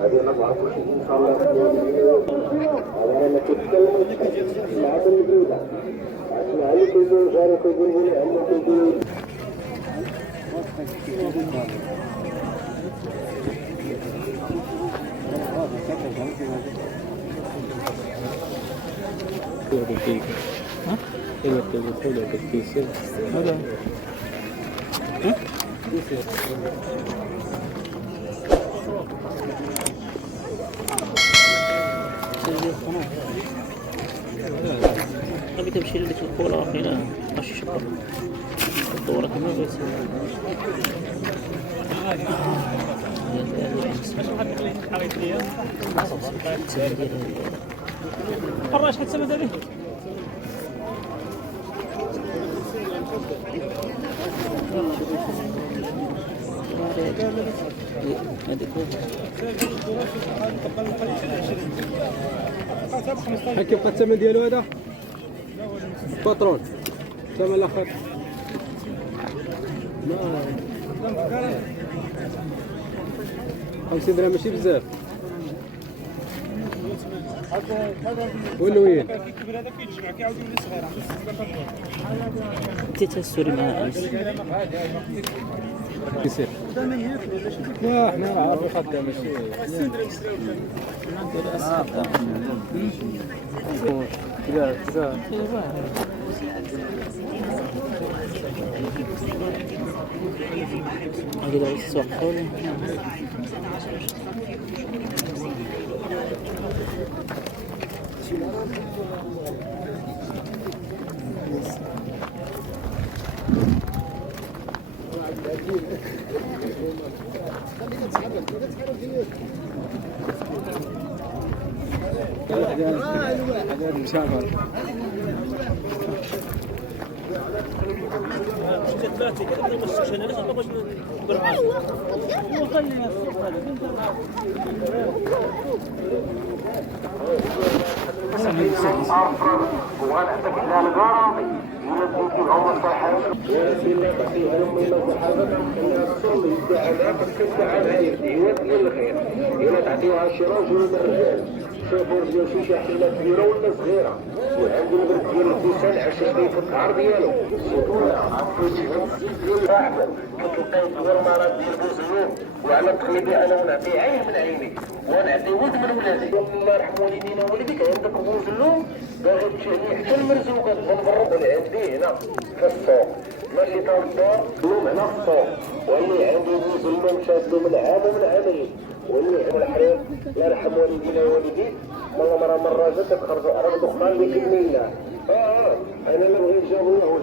هذه نضعف إن شاء الله هذا أنا كتكلم مع الجودة أسمع لي كل جارك يقول لي أنك تقول أبي تمشي لك الكورة هنا ماشي شكرا الدورة كمان بس قراش حتى سمد هذه هاك يبقى الثمن ديالو هذا باترون الثمن الاخر 50 درهم ماشي بزاف وين نسيت السوري مع أمس كيسير لا حنا عارفين خدام ماشي كذا أجل على السوق حولي حاجات مسافر وغنعطيك على الغرامي يمديك العمر صحيح يا سيدي الله تعطيها لهم من الصحابة انها تصلي الدعاء فكتبت عنها يديوات ديال الخير إلا تعطيوها شي رجل من الرجال شوفوا رجال شي حيلة كبيرة ولا صغيرة وعنده البرد ديال الكوسان عشان في النهار ديالو سيدونا عطيو تهم ديال احمد كتلقاو ديال المرض ديال بوزيون وعلى تقليدي انا ونعطي عين من عيني ونعطي ولد من ولادي الله يرحم والدينا ووالديك عندك بوزلوم باغي تشهني حتى المرزوقات بنضرب عندي هنا في السوق ماشي طال الدار كلهم هنا في السوق واللي عندي بوزلوم شادو من عام ومن عامين واللي عند الحريم الله يرحم والدينا ووالديك والله مرة جات تخرجوا على الدخان اللي كملنا انا اللي بغيت جابوا له